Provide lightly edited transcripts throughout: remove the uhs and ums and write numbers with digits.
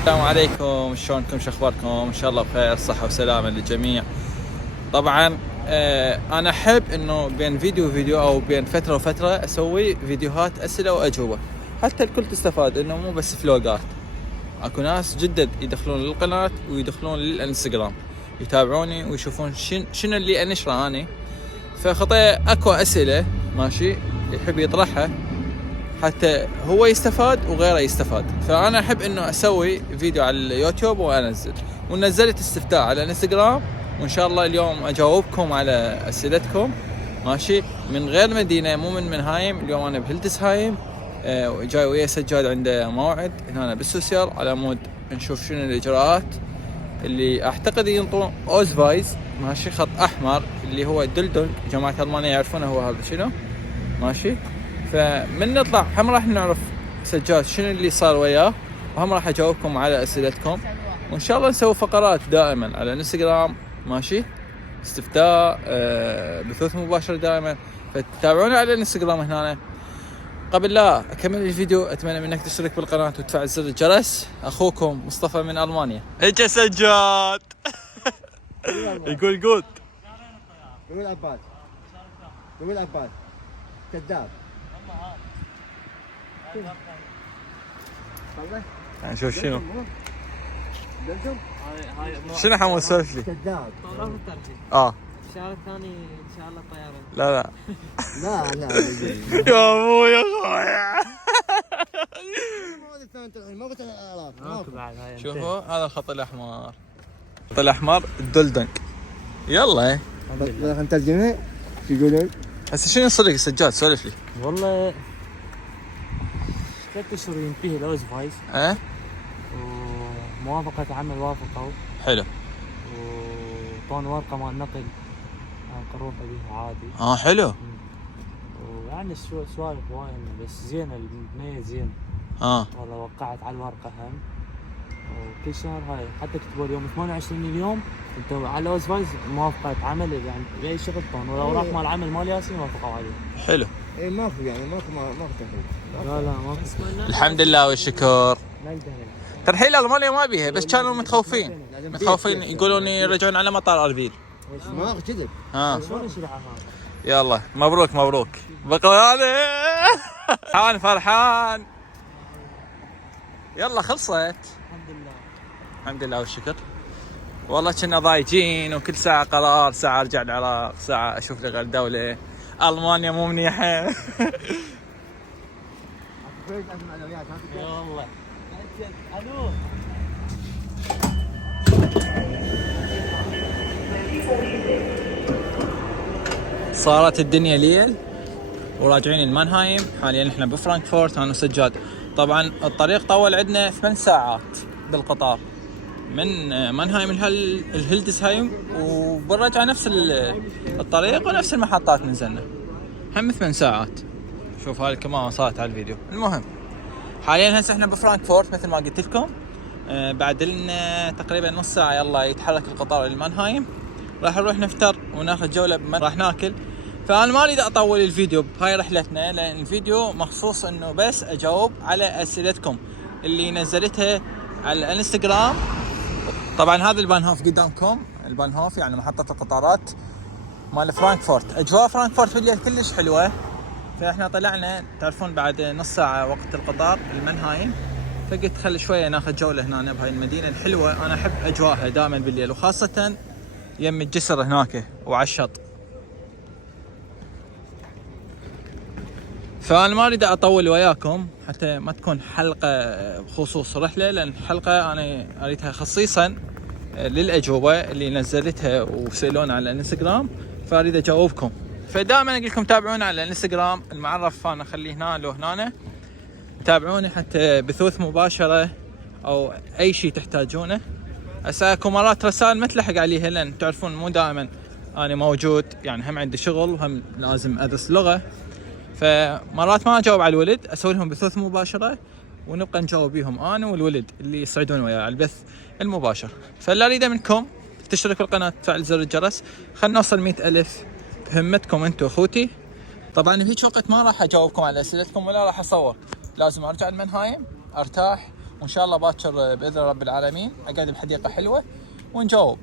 السلام عليكم، شلونكم؟ شو اخباركم؟ ان شاء الله بخير، صحة وسلامة للجميع. طبعا انا احب انه بين فيديو وفيديو او بين فترة وفترة اسوي فيديوهات اسئلة واجوبة حتى الكل تستفاد، انه مو بس فلوقات. اكو ناس جدد يدخلون للقناة ويدخلون للانستغرام يتابعوني ويشوفون شنو اللي انشره اني، فخطي اكو اسئلة ماشي يحب يطرحها حتى هو يستفاد وغيره يستفاد. فانا احب انه اسوي فيديو على اليوتيوب وانزل، ونزلت استفتاء على الانستغرام، وان شاء الله اليوم اجاوبكم على اسئلتكم ماشي. من غير مدينة، مو من منهايم. اليوم انا بهلدسهايم، جاي ويا سجاد عنده موعد هنا بالسوسيال على مود نشوف شنو الاجراءات اللي اعتقد ينطون اوزفايز ماشي، خط احمر اللي هو دلدل، جماعة المانيا يعرفونه هو هذا شنو ماشي. فمن نطلع هم راح نعرف سجاد شنو اللي صار وياه، وهم راح اجاوبكم على اسئلتكم، وان شاء الله نسوي فقرات دائما على الانستغرام ماشي، استفتاء، بثوث مباشر دائما. فتابعونا على الانستغرام هنا. قبل لا اكمل الفيديو اتمنى منك تشترك بالقناه وتفعل زر الجرس. اخوكم مصطفى من المانيا. اجا سجاد يقول جود، قول عباس، قول عباس كذاب. شوف شنو شنو حمود سولف لي. كذاب. الشهر الثاني ان شاء الله طياره. لا لا لا يا ابو يا خويا. ما قلت الالاف. ماكو بعد هاي. شوفوا هذا الخط الاحمر، الخط الاحمر الدلدنك. يلا خلينا نترجمها. شو يقولون؟ هسه شنو يصير لك سجاد؟ سولف لي. والله 3 اشهر ينتهي الاوزفايز، وموافقة عمل وافقوا. حلو. وطون ورقة مال نقل نروح بيها عادي. حلو. ويعني سوالف واين، بس زين البنية زين. والله وقعت على الورقة هم، وكل شهر هاي حتى كتبوا اليوم 28 اليوم انت على الاوزفايز موافقة عمل، يعني باي شغل طون والاوراق مال العمل مال ياسين وافقوا عليه. حلو. اي ماكو يعني ماكو تحويل. لا ماكو. الحمد لله والشكر. نقدر ترحيل المانيا ما بيها، بس كانوا متخوفين يقولون يرجعون على مطار اربيل. ماكو كذب. شلون يشرحها؟ يلا مبروك بقياني. فرحان. يلا خلصت. الحمد لله والشكر. والله كنا ضايجين، وكل ساعة قرار، ساعة ارجع العراق، ساعة اشوف لي غير دولة. المانيا مو منيحة. والله الو. صارت الدنيا ليل وراجعين المانهايم. حاليا احنا بفرانكفورت انا وسجاد. طبعا الطريق طول عندنا 8 ساعات بالقطار من مانهايم الهلدسهايم، وبنرجع نفس الطريق ونفس المحطات نزلنا، هم 8 ساعات. شوف هاي الكمامة صارت على الفيديو. المهم حاليا هسه احنا بفرانكفورت مثل ما قلت لكم. بعد لنا تقريبا نص ساعة يلا يتحرك القطار للمانهايم. راح نروح نفطر وناخذ جولة راح ناكل. فانا ما اريد اطول الفيديو بهاي رحلتنا، لان الفيديو مخصوص انه بس اجاوب على اسئلتكم اللي نزلتها على الانستغرام. طبعا هذا البانهوف قدامكم، البانهوف يعني محطة القطارات مال فرانكفورت. اجواء فرانكفورت بالليل كلش حلوة. فاحنا طلعنا تعرفون بعد نص ساعة وقت القطار المانهايم، فقلت خلي شوية ناخذ جولة هنا بهاي المدينة الحلوة. انا احب اجواءها دائما بالليل، وخاصة يم الجسر هناك وعلى الشط. فانا ما اريد اطول وياكم حتى ما تكون حلقة بخصوص رحلة، لان حلقة انا اريدها خصيصا للاجوبة اللي نزلتها وسألونا على الانستغرام، فاريد اجاوبكم. فدائما اقول لكم تابعونا على الانستغرام، المعرف انا اخليه هنا لو هنا. تابعوني حتى بثوث مباشرة او اي شيء تحتاجونه. هسه اكو مرات رسائل ما تلحق عليها، لان تعرفون مو دائما انا موجود، يعني هم عندي شغل وهم لازم ادرس لغه، فمرات ما اجاوب على الولد، اسوي لهم بثوث مباشره ونبقى نجاوب بيهم انا والولد اللي يصعدون وياه على البث المباشر. فاللي اريده منكم تشترك بالقناه وتفعل زر الجرس، خلنا نوصل 100,000 بهمتكم انتم اخوتي. طبعا بهيك وقت ما راح اجاوبكم على اسئلتكم ولا راح اصور، لازم ارجع المنهايم ارتاح، وان شاء الله باكر باذن رب العالمين اقعد بحديقه حلوه ونجاوب.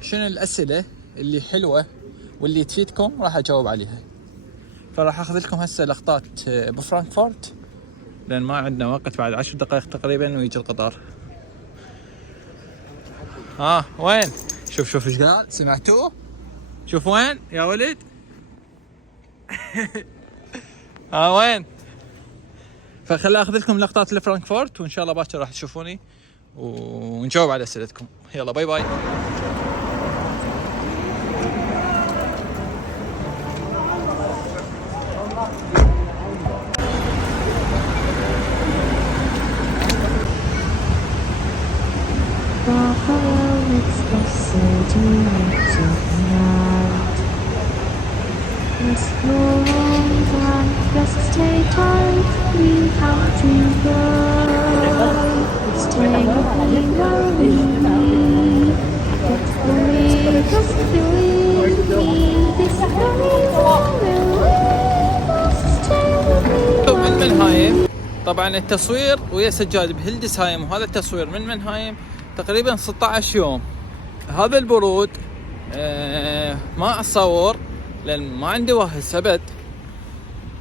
شنو الاسئله اللي حلوه واللي تفيدكم راح اجاوب عليها. فراح اخذ لكم هسه لقطات بفرانكفورت لان ما عندنا وقت، بعد 10 دقائق تقريبا ويجي القطار. وين؟ شوف ايش قال، سمعتوه؟ شوف وين يا ولد. وين؟ فخلي اخذ لكم لقطات لفرانكفورت وان شاء الله باكر راح تشوفوني ونجاوب على اسئلتكم. يلا باي باي. Stay tight, we have to go. Stay with me, but believe, just believe me. This very stay with me. من منهايم. طبعا التصوير ويا سجاد بهلدسهايم، وهذا التصوير من منهايم تقريبا 16 يوم. هذا البرود ما اصور لان ما عندي وقت سبت،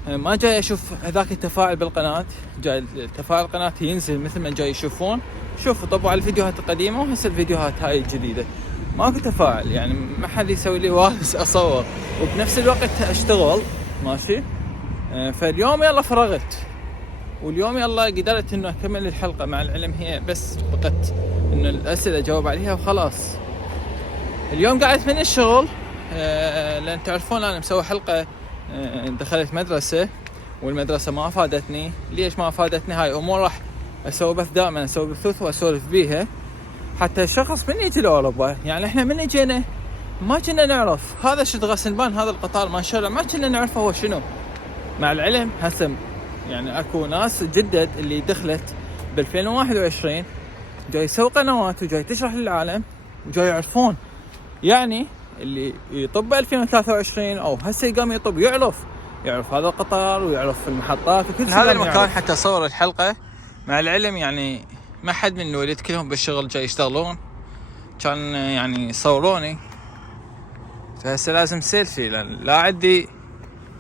ما جاي اشوف هذاك التفاعل بالقناه، جاي تفاعل القناه ينزل مثل ما جاي يشوفون. شوفوا طبعا الفيديوهات القديمه وهسه الفيديوهات هاي الجديده ماكو تفاعل، يعني ما حد يسوي لي وارس اصور وبنفس الوقت اشتغل ماشي. فاليوم يلا فرغت، واليوم يلا قدرت انه اكمل الحلقه، مع العلم هي بس بقت انه الاسئله اجاوب عليها وخلاص. اليوم قعدت من الشغل لان تعرفون انا مسوي حلقه دخلت مدرسه والمدرسه ما افادتني. ليش ما افادتني؟ هاي امور راح اسوي بث، دائما اسوي بثوث واسولف بيها حتى الشخص من يجي لاوروبا. يعني احنا من اجينا ما كنا نعرف هذا شد غسلبان، هذا القطار ما شاء الله ما كنا نعرفه هو شنو. مع العلم هسه يعني اكو ناس جدد اللي دخلت ب 2021 جاي يسوي قنوات وجاي تشرح للعالم وجاي يعرفون. يعني اللي يطب 2023 او هسه يقام يطب يعرف هذا القطار ويعرف المحطات وكل شيء. هذا المكان حتى اصور الحلقه. مع العلم يعني ما حد من الولد كلهم بالشغل جاي يشتغلون، كان يعني يصوروني. فهسه لازم سيلفي لان لا عندي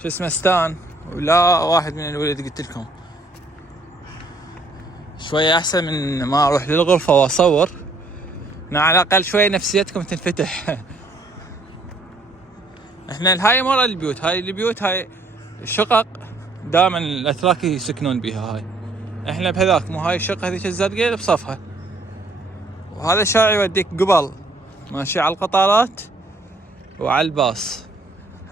شو اسمه ستان ولا واحد من الولد. قلت لكم شويه احسن من ما اروح للغرفه واصور، على الاقل شويه نفسيتكم تنفتح. احنا هاي ورا البيوت، هاي البيوت هاي شقق دائما الاتراك يسكنون بها. هاي احنا بهذاك، مو هاي الشقه هذيك الزرقاء بصفها، وهذا الشارع يوديك قبل ماشي على القطارات وعلى الباص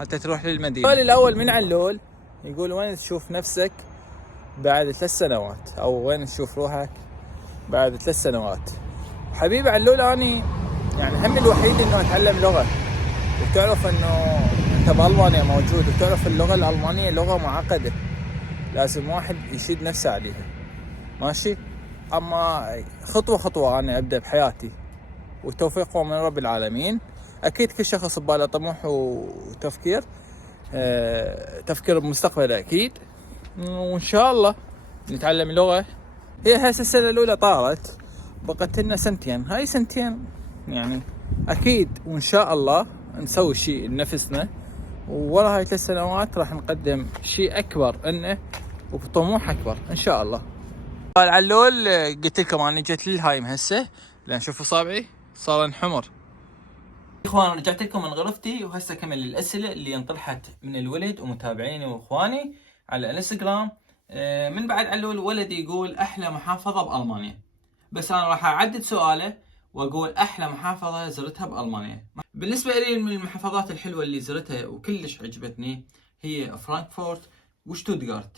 حتى تروح للمدينه. السؤال الاول من علول يقول وين تشوف نفسك بعد 3 سنوات، او وين تشوف روحك بعد 3 سنوات؟ حبيبي علول اني يعني هم الوحيد انه اتعلم لغه، وتعرف انه انت بالمانيا موجود، وتعرف اللغه الالمانيه لغه معقده، لازم واحد يشد نفسه عليها ماشي. اما خطوه خطوه انا ابدا بحياتي، والتوفيق من رب العالمين. اكيد كل شخص بباله طموح وتفكير تفكير بمستقبله اكيد، وان شاء الله نتعلم لغه. هي هسه السنه الاولى طارت، بقت لنا سنتين. هاي سنتين يعني اكيد وان شاء الله نسوي شيء لنفسنا، وورا هاي 3 سنوات راح نقدم شيء اكبر انه وبطموح اكبر ان شاء الله. العلول قلت لكم انا جيت للهايم هسه لان شوفوا صابعي صار انحمر. اخوان رجعت لكم من غرفتي وهسه كمل الاسئله اللي انطرحت من الولد ومتابعيني واخواني على الانستغرام. من بعد علول ولدي يقول احلى محافظه بالمانيا، بس انا راح اعدد سؤاله واقول احلى محافظه زرتها بالمانيا. بالنسبه لي من المحافظات الحلوه اللي زرتها وكلش عجبتني هي فرانكفورت وشتوتغارت.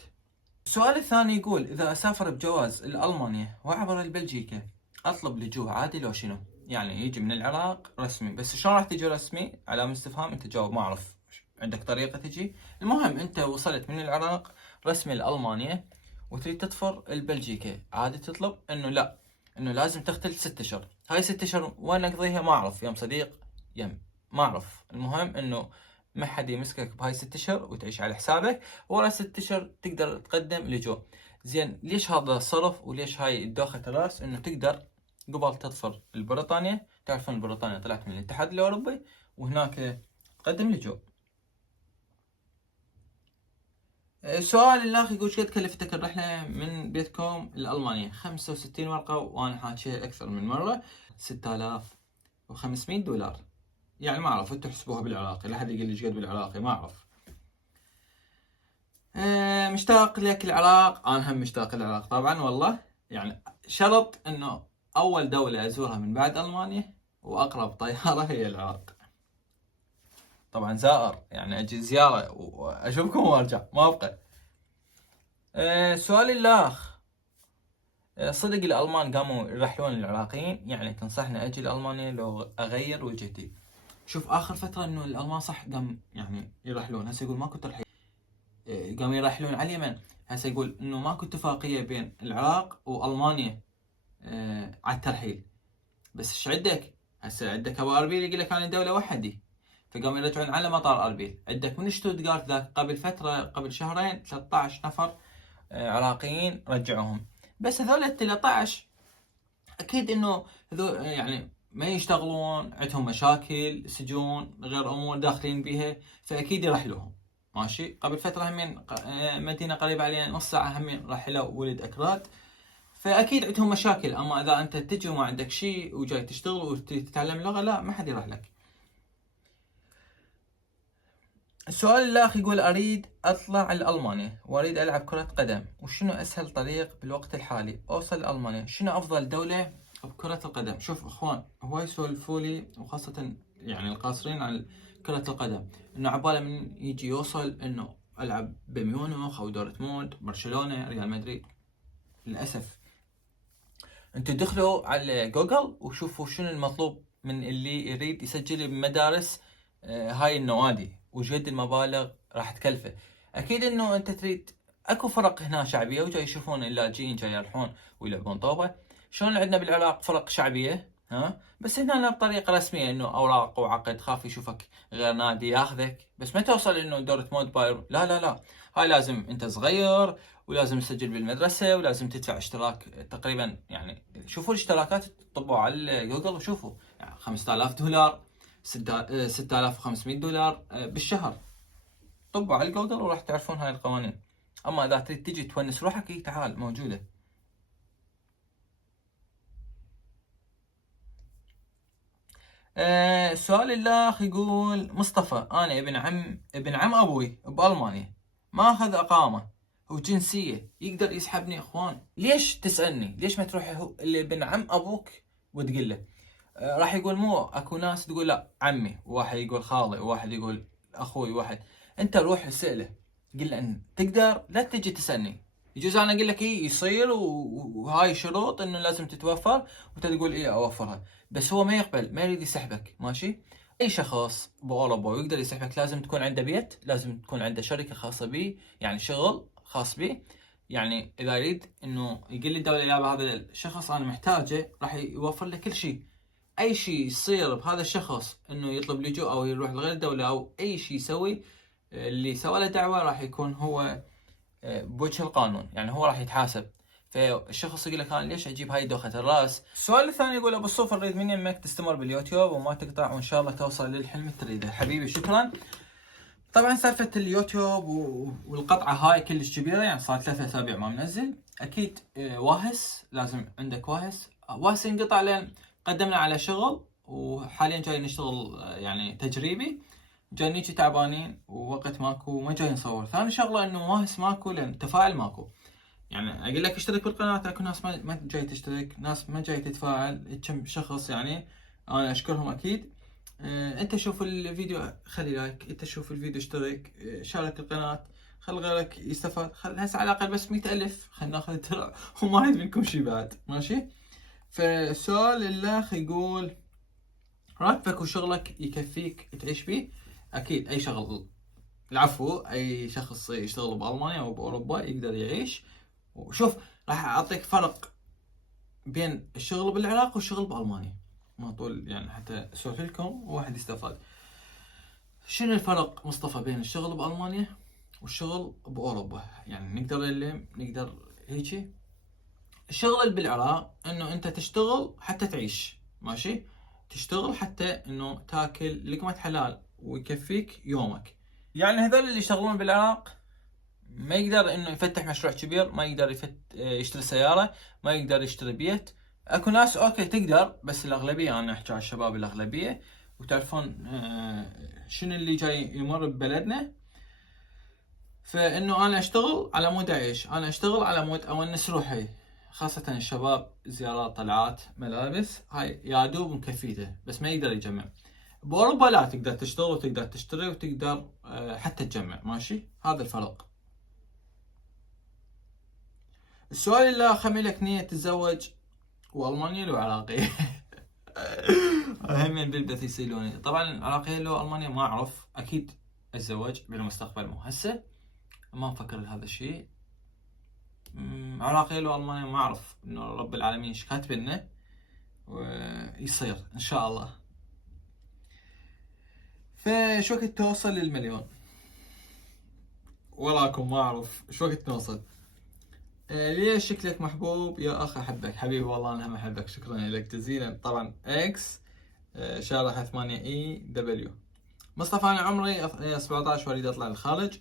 السؤال الثاني يقول اذا اسافر بجواز لالمانيا واعبر لبلجيكا اطلب لجوء عادي لو شنو؟ يعني يجي من العراق رسمي. بس شلون راح تجي رسمي؟ علامة استفهام. انت جاوب ما اعرف، عندك طريقة تجي؟ المهم انت وصلت من العراق رسمي لألمانيا وتريد تطفر البلجيكا، عادي تطلب انه لا، انه لازم تختل 6 اشهر. هاي 6 اشهر وين اقضيها ما اعرف، يم صديق يم ما اعرف. المهم انه ما حد يمسكك بهاي 6 اشهر وتعيش على حسابك، ورا 6 اشهر تقدر تقدم لجوء. زين ليش هذا الصرف وليش هاي الدوخة الراس؟ انه تقدر قبل تظفر بريطانيا، تعرفون بريطانيا طلعت من الاتحاد الاوروبي، وهناك تقدم لجوء. السؤال الاخ يقول ايش قد كلفتك الرحله من بيتكم لالمانيا؟ 65 ورقه وانا حاكيها اكثر من مره. 6500 دولار. يعني ما اعرف، انتم احسبوها بالعراقي، لا حد يقول لي ايش قد بالعراقي ما اعرف. مشتاق لك العراق. انا هم مشتاق العراق طبعا والله. يعني شرط انه اول دوله ازورها من بعد المانيا واقرب طياره هي العراق. طبعا زائر، يعني اجي زياره واشوفكم وارجع ما ابقى. سؤال الاخ، صدق الالمان قاموا يرحلون العراقيين؟ يعني تنصحني اجي لالمانيا لو اغير وجهتي؟ شوف اخر فتره انه الالمان صح قام يعني يرحلون، هسه يقول ماكو ترحيل، قاموا يرحلون على اليمن. هسه يقول انه ماكو اتفاقيه بين العراق والمانيا على الترحيل. بس ايش عندك؟ هسه عندك ابو اربيل يقول لك انا دوله وحدي، فقاموا يرجعون على مطار اربيل. عندك من شتوتغارت ذاك قبل فتره، قبل شهرين 13 نفر عراقيين رجعوهم. بس هذول ال 13 اكيد انه هذول يعني ما يشتغلون، عندهم مشاكل، سجون، غير امور داخلين بيها، فاكيد يرحلوهم. ماشي. قبل فتره همين مدينه قريبه علينا نص ساعه همين رحلوا ولد اكراد، فاكيد عندهم مشاكل. اما اذا انت تجي وما عندك شيء وجاي تشتغل وتتعلم لغه، لا ما حد يروح لك. السؤال الاخ يقول اريد اطلع لالمانيا واريد العب كرة قدم، وشنو اسهل طريق بالوقت الحالي اوصل لالمانيا؟ شنو افضل دولة بكرة القدم؟ شوف اخوان، هواي يسولفوا لي وخاصة يعني القاصرين على كرة القدم، انه عباله من يجي يوصل انه العب بميونخ او دورتموند، برشلونة، ريال مدريد. للاسف انتوا دخلوا على جوجل وشوفوا شنو المطلوب من اللي يريد يسجل بمدارس هاي النوادي، وجد المبالغ راح تكلفه. اكيد انه انت تريد، اكو فرق هنا شعبيه وجاي يشوفون اللاجئين جاي يروحون ويلعبون طوبه. شلون عندنا بالعراق فرق شعبيه ها، بس هنا بطريقه رسميه انه اوراق وعقد، خاف يشوفك غير نادي ياخذك. بس ما توصل انه دورتموند باير، لا لا لا، هاي لازم انت صغير ولازم تسجل بالمدرسه ولازم تدفع اشتراك تقريبا. يعني شوفوا الاشتراكات، طبوا على جوجل وشوفوا، يعني 5000 دولار، 6500 دولار بالشهر. طبوا على جوجل وراح تعرفون هاي القوانين. اما اذا تريد تجي تونس روحك، تعال موجوده. السؤال الاخ يقول مصطفى، انا ابن عم ابوي بالمانيا، ما اخذ اقامه وجنسيه، يقدر يسحبني؟ اخوان ليش تسالني؟ ليش ما تروح اللي ابن عم ابوك وتقول له؟ راح يقول مو اكو ناس تقول لا عمي، وواحد يقول خالي، وواحد يقول اخوي، واحد. انت روح اساله قل له ان تقدر، لا تجي تسالني. يجوز انا اقول لك ايه يصير وهاي شروط انه لازم تتوفر، وانت تقول ايه اوفرها، بس هو ما يقبل، ما يريد يسحبك. ماشي. اي شخص باوروبا ويقدر يسحبك لازم تكون عنده بيت، لازم تكون عنده شركه خاصه به، يعني شغل خاص به. يعني اذا يريد انه يقول لي الدوله يابا هذا الشخص انا محتاجه، راح يوفر له كل شيء. اي شيء يصير بهذا الشخص انه يطلب لجوء او يروح لغير دوله او اي شيء يسوي، اللي سوى له دعوه راح يكون هو بوجه القانون، يعني هو راح يتحاسب. فالشخص يقول لك انا ليش اجيب هاي دوخه الراس؟ السؤال الثاني يقول ابو الصوف، نريد من يمك تستمر باليوتيوب وما تقطع، وان شاء الله توصل للحلم اللي تريده. حبيبي شكرا. طبعا سالفه اليوتيوب والقطعه هاي كلش كبيره، يعني صار 3 اسابيع ما منزل. اكيد واهس، لازم عندك واهس ينقطع لان قدمنا على شغل وحاليا جاي نشتغل يعني تجريبي، جاي نيجي تعبانين ووقت ماكو ما جاي نصور. ثاني شغله انه واهس ماكو لان تفاعل ماكو. يعني اقول لك اشترك بالقناه، اكو ناس ما جاي تشترك، ناس ما جاي تتفاعل، كم شخص يعني انا اشكرهم اكيد. انت شوف الفيديو خلي لايك، انت شوف الفيديو اشترك، شارك القناه، خل غيرك يستفاد. خل هسه على الاقل بس 100,000 خلينا ناخذ الدرع وما اريد منكم شيء بعد. ماشي. فالسؤال الاخ يقول راتبك وشغلك يكفيك تعيش بيه؟ اكيد اي شغل، العفو، اي شخص يشتغل بالمانيا او باوروبا يقدر يعيش. وشوف راح اعطيك فرق بين الشغل بالعراق والشغل بالمانيا، ما طول يعني حتى اسولف لكم وواحد يستفاد. شنو الفرق مصطفى بين الشغل بالمانيا والشغل باوروبا؟ يعني نقدر هيجي. الشغل بالعراق انه انت تشتغل حتى تعيش، ماشي، تشتغل حتى انه تاكل لقمة حلال ويكفيك يومك. يعني هذول اللي يشتغلون بالعراق ما يقدر انه يفتح مشروع كبير، ما يقدر يشتري سيارة، ما يقدر يشتري بيت. اكو ناس اوكي تقدر، بس الاغلبية، انا احكي على الشباب الاغلبية. وتعرفون شنو اللي جاي يمر ببلدنا؟ فانه انا اشتغل على مود اعيش، انا اشتغل على مود اونس روحي، خاصة الشباب، زيارات، طلعات، ملابس، هاي يا دوب مكفيته، بس ما يقدر يجمع. باوروبا لا، تقدر تشتغل وتقدر تشتري وتقدر حتى تجمع، ماشي، هذا الفرق. السؤال اللي خمي لك نية تتزوج والمانيا لو عراقية؟ هم بالبث يسألوني. طبعا عراقية لو المانيا ما اعرف، اكيد اتزوج بالمستقبل، مو هسه، ما نفكر بهذا الشيء. عراقية لو المانيا ما اعرف، انه رب العالمين ايش كاتب لنا ويصير ان شاء الله. فشو وقت توصل للمليون؟ وراكم ما اعرف شو وقت نوصل. ليش شكلك محبوب يا اخ؟ احبك حبيبي، والله انا هم احبك، شكرا لك جزيلا. طبعا اكس شارحة 8 اي دبليو. مصطفى انا عمري 17 واريد اطلع للخارج،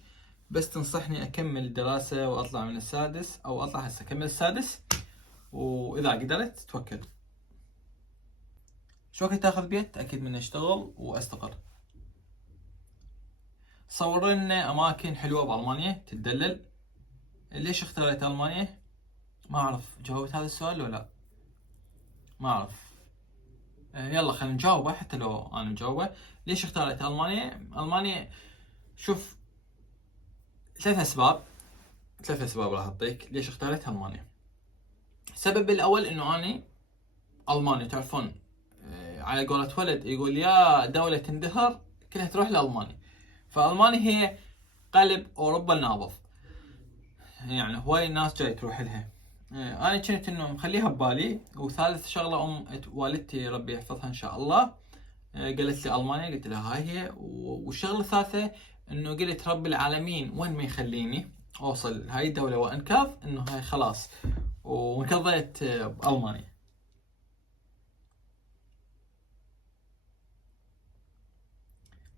بس تنصحني اكمل دراسة واطلع من السادس، او اطلع هسه اكمل السادس واذا قدرت توكل. شو وقت تاخذ بيت؟ اكيد من اشتغل واستقر. صور لنا اماكن حلوة بالمانيا تدلل. ليش اختاريت المانيا؟ ما اعرف جاوبت هذا السؤال ولا لا، ما اعرف. يلا خلينا نجاوبه حتى لو انا مجاوبه. ليش اختاريت المانيا؟ المانيا شوف، ثلاث اسباب راح اعطيك ليش اختاريت المانيا. السبب الاول انه اني الماني، تعرفون على قولة ولد يقول يا دولة تندهر كلها تروح لالمانيا. فالمانيا هي قلب اوروبا النابض، يعني هواي الناس جاي تروح لها. انا كنت انه مخليها ببالي. وثالث شغله والدتي ربي يحفظها ان شاء الله، قالت لي المانيا، قلت لها هاي هي. والشغله الثالثه انه قلت رب العالمين وين ما يخليني اوصل هاي الدوله وانكض، انه هاي خلاص، وانكضيت بالمانيا.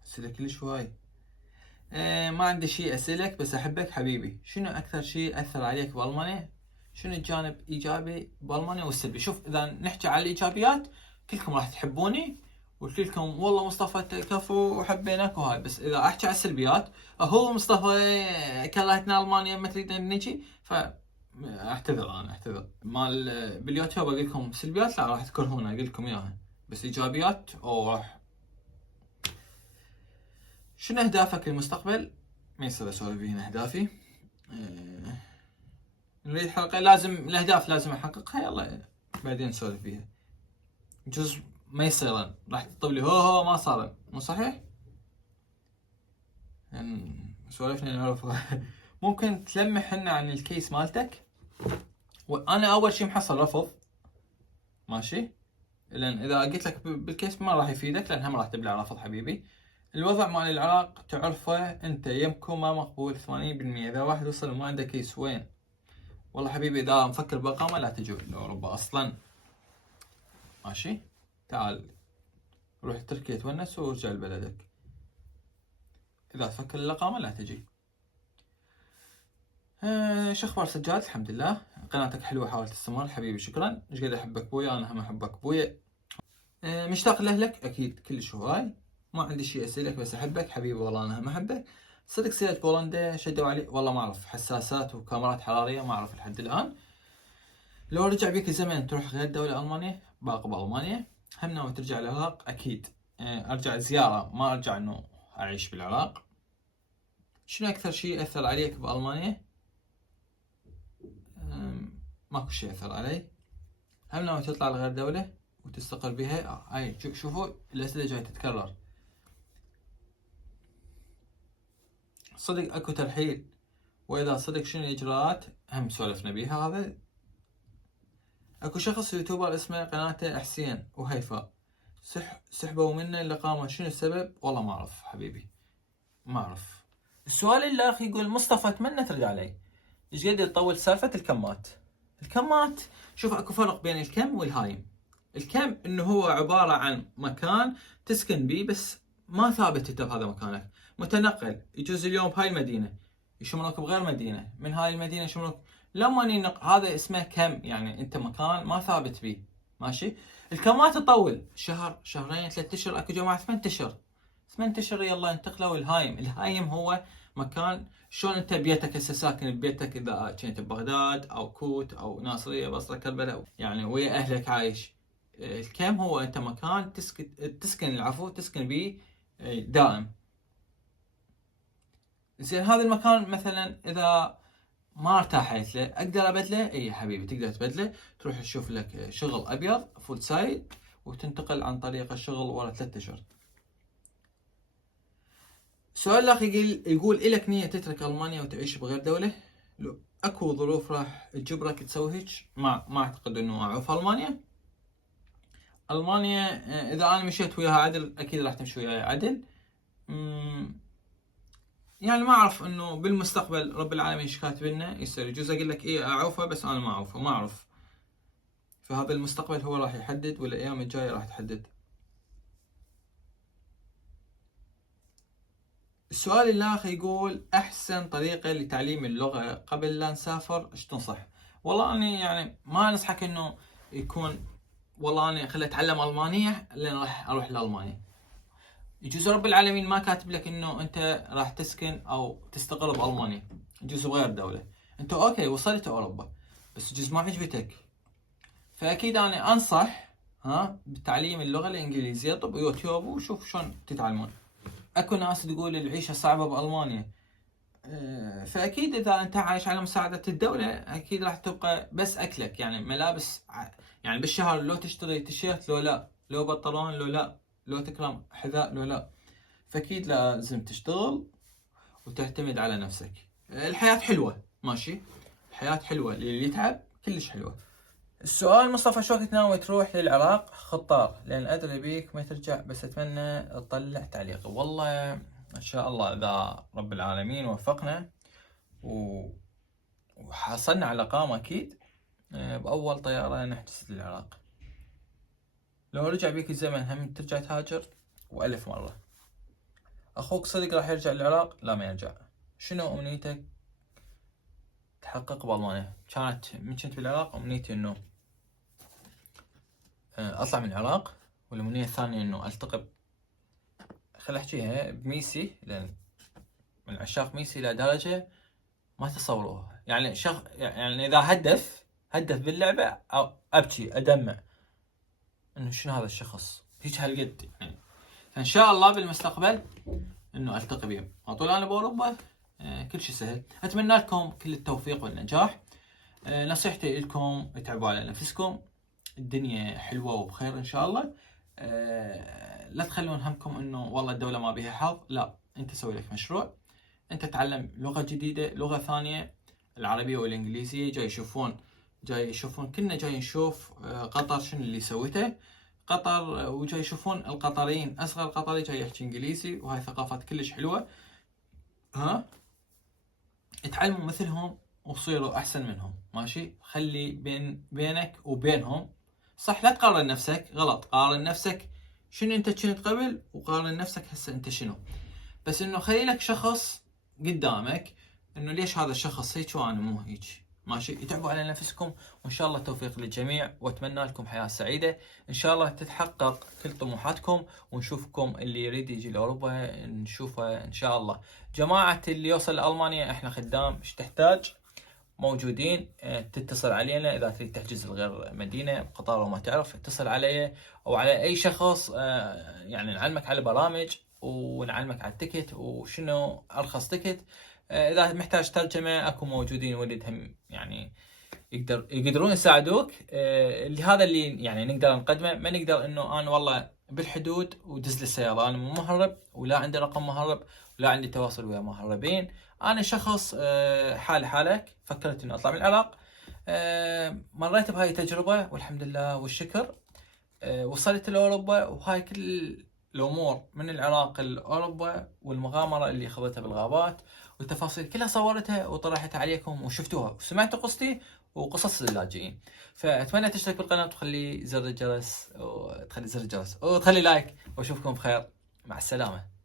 اسالك ليش هواي؟ ما عندي شيء اسالك، بس احبك حبيبي. شنو اكثر شيء اثر عليك بالمانيا؟ شنو الجانب ايجابي بالمانيا والسلبي؟ شوف اذا نحكي على الايجابيات كلكم راح تحبوني وكلكم والله مصطفى كفو وحبيناك وهاي، بس اذا احكي على السلبيات، هو مصطفى كرهتنا المانيا ما تريد نجي، اعتذر مال باليوتيوب اقول لكم سلبيات، لا راح تكرهونها، اقول لكم اياها، بس ايجابيات راح. شنو اهدافك للمستقبل؟ ما يصير اسولف هنا اهدافي. نريد حلقة لازم الاهداف لازم احققها، يلا بعدين نسولف فيها. جزء ما يصير راح تطب لي هو ما صار، مو صحيح؟ يعني سولفنا نعرفها. ممكن تلمح لنا عن الكيس مالتك؟ وانا اول شيء محصل رفض، ماشي، لان اذا قلت لك بالكيس ما راح يفيدك، لان هم راح تبلع رفض حبيبي. الوضع مال العراق تعرفه انت، يمكم ما مقبول 80%. اذا واحد وصل وما عنده كيس وين؟ والله حبيبي اذا مفكر باقامة لا تجي لاوروبا اصلا، ماشي، تعال روح تركيا تونس وارجع لبلدك. اذا تفكر الاقامة لا تجي. شو اخبار سجاد؟ الحمد لله، قناتك حلوة، حاول تستمر حبيبي، شكرا. ايش قد احبك بويا، انا هم احبك بويا. مشتاق لاهلك؟ اكيد كلش هواي. ما عندي شيء اسالك، بس احبك حبيبي، والله انا هم احبك. صدق سيرة بولندا شدوا علي؟ والله ما اعرف، حساسات وكاميرات حرارية ما اعرف لحد الان. لو رجع بيك الزمن تروح غير دولة المانيا، باقي بالمانيا، هم ناوي ترجع العراق؟ اكيد ارجع زيارة، ما ارجع انه اعيش بالعراق. شنو اكثر شيء اثر عليك بالمانيا؟ ماكو شيء اثر علي. هل ناوي تطلع لغير دولة وتستقر بها؟ هاي شوفوا الأسئلة جاي تتكرر. صدق اكو ترحيل؟ واذا صدق شنو الاجراءات؟ هم سولفنا بيها هذا. اكو شخص يوتيوبر اسمه قناته حسين وهيفاء سحبوا منه الاقامة، شنو السبب؟ والله ما اعرف حبيبي، ما اعرف. السؤال الاخ يقول مصطفى اتمنى ترد علي، ايش قد تطول سالفة الكمات؟ الكمات شوف اكو فرق بين الكم والهايم. الكم انه هو عبارة عن مكان تسكن بيه بس ما ثابت انت بهذا مكانك، متنقل، يجوز اليوم بهاي المدينة يشملوك بغير مدينة، من هاي المدينة يشملوك لما هذا اسمه كم، يعني انت مكان ما ثابت بيه. ماشي. الكمات تطول شهر شهرين 3 اشهر، اكو جماعة 8 اشهر 8 اشهر يلا ينتقلوا. الهايم هو مكان شلون انت بيتك هسه ساكن ببيتك، اذا كنت ببغداد او كوت او ناصرية بصرة كربلاء يعني ويا اهلك عايش. الكم هو انت مكان تسكن بيه دائم. زين هذا المكان مثلا اذا ما ارتاحت له اقدر ابدله؟ اي حبيبي تقدر تبدله، تروح تشوف لك شغل ابيض فول سايد وتنتقل عن طريق الشغل ورا 3 اشهر. سؤال الاخ يقول الك نية تترك المانيا وتعيش بغير دولة؟ لو اكو ظروف راح تجبرك تسوي هيك، ما اعتقد انه اعوف المانيا. المانيا اذا انا مشيت وياها عدل اكيد راح تمشي وياي عدل. يعني ما اعرف انه بالمستقبل رب العالمين ايش كاتب لنا يصير، يجوز اقول لك ايه اعوفها بس انا ما اعوفها، ما اعرف. فهذا المستقبل هو راح يحدد والايام الجايه راح تحدد. السؤال الاخر يقول احسن طريقه لتعليم اللغه قبل لا نسافر ايش تنصح؟ والله انا يعني ما انصحك انه يكون والله انا خليني اتعلم المانيه لين راح اروح لالمانيا. يجوز رب العالمين ما كاتب لك انه انت راح تسكن او تستقر بالمانيا، يجوز بغير دوله. انت اوكي وصلت اوروبا بس يجوز ما عجبتك، فاكيد انا انصح بتعليم اللغه الانجليزيه. طب يوتيوب وشوف شلون تتعلمون. اكو ناس تقول العيشه صعبه بالمانيا، فاكيد اذا انت عايش على مساعده الدوله اكيد راح تبقى بس اكلك، يعني ملابس، يعني بالشهر لو تشتري تيشيرت لو لا، لو بنطلون لو لا، لو تكرم حذاء لو لا. فاكيد لازم تشتغل وتعتمد على نفسك. الحياه حلوه ماشي، الحياه حلوه اللي يتعب كلش حلوه. السؤال مصطفى شو وقت ناوي تروح للعراق؟ خطار لان ادري بيك ما ترجع بس اتمنى تطلع تعليق. والله ان شاء الله اذا رب العالمين وفقنا وحصلنا على اقامه اكيد باول طياره نحجز للعراق. لو رجع بيك الزمن هم ترجع تهاجر؟ و1000 مرة. اخوك صدق راح يرجع للعراق؟ لا ما يرجع. شنو امنيتك تحقق بالمانيا؟ كانت من كنت بالعراق امنيتي انه اطلع من العراق، والامنية الثانية انه التقي خل احكيها بميسي، لان من عشاق ميسي الى درجة ما تصوروها. يعني يعني اذا هدف باللعبة او ابكي ادمع انه شنو هذا الشخص هيك هالقد يعني. فان شاء الله بالمستقبل انه التقي بهم. طول انا باوروبا كل شيء سهل. اتمنى لكم كل التوفيق والنجاح. نصيحتي لكم اتعبوا على نفسكم، الدنيا حلوه وبخير ان شاء الله. لا تخلون همكم انه والله الدوله ما بيها حظ، لا انت سوي لك مشروع، انت تعلم لغه جديده، لغه ثانيه، العربيه والانجليزيه. جاي يشوفون كلنا جاي نشوف قطر شنو اللي سوته قطر، وجاي يشوفون القطريين، اصغر قطري جاي يحكي انجليزي، وهاي ثقافات كلش حلوه. اتعلموا مثلهم وصيروا احسن منهم. ماشي. خلي بينك وبينهم صح، لا تقارن نفسك، غلط. قارن نفسك شنو انت كنت قبل وقارن نفسك هسه انت شنو. بس انه خلي لك شخص قدامك انه ليش هذا الشخص هيك وانا مو هيك. ماشي. اتعبوا على نفسكم وان شاء الله التوفيق للجميع، واتمنى لكم حياة سعيدة ان شاء الله تتحقق كل طموحاتكم، ونشوفكم اللي يريد يجي لاوروبا نشوفه ان شاء الله. جماعة اللي يوصل لألمانيا احنا خدام، ايش تحتاج موجودين. تتصل علينا اذا تريد تحجز لغير مدينة بقطار وما تعرف، اتصل علي او على اي شخص، يعني نعلمك على البرامج ونعلمك على التيكت وشنو ارخص تيكت. اذا محتاج ترجمة اكو موجودين ولدهم يعني يقدرون يساعدوك. اللي هذا اللي يعني نقدر نقدمه. ما نقدر انه انا والله بالحدود ودز لي السياره، انا مو مهرب ولا عندي رقم مهرب ولا عندي تواصل ويا مهربين. انا شخص حالي حالك، فكرت اني اطلع من العراق، مريت بهاي التجربه والحمد لله والشكر. وصلت لاوروبا، وهاي كل الامور من العراق لاوروبا والمغامره اللي خذتها بالغابات والتفاصيل كلها صورتها وطرحتها عليكم وشفتوها وسمعتوا قصتي وقصص اللاجئين. فاتمنى تشترك بالقناه وتخلي زر الجرس وتخلي لايك، واشوفكم بخير. مع السلامه.